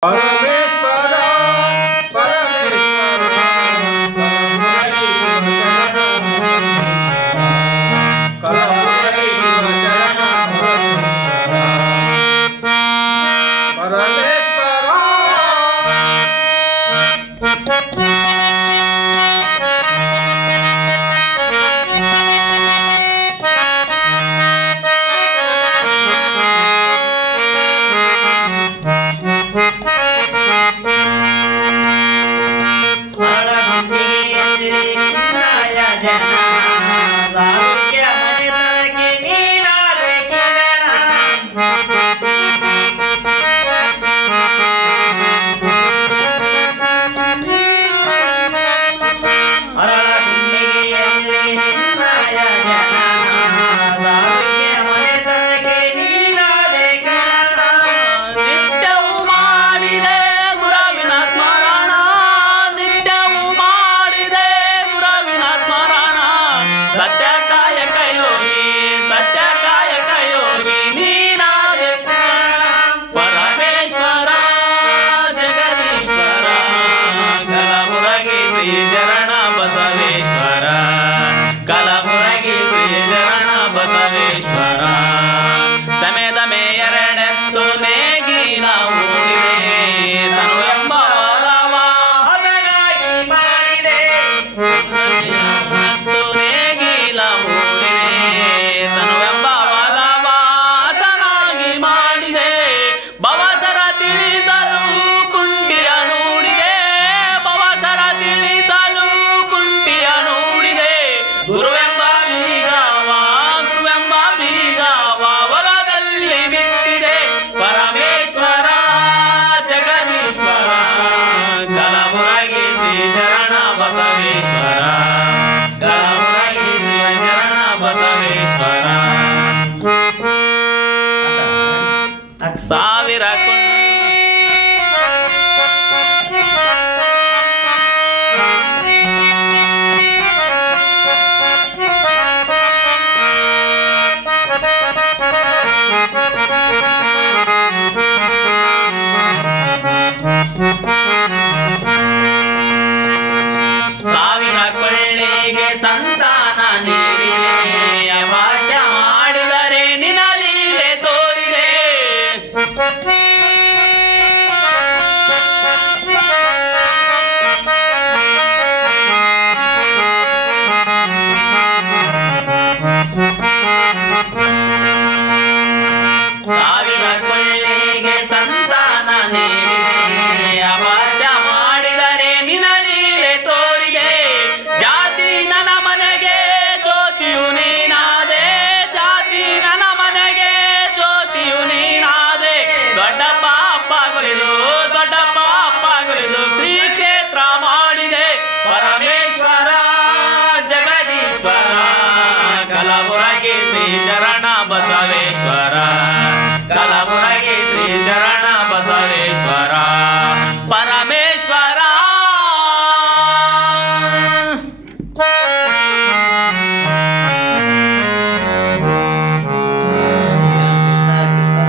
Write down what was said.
Bye. ಸಾವಿರ Thank you.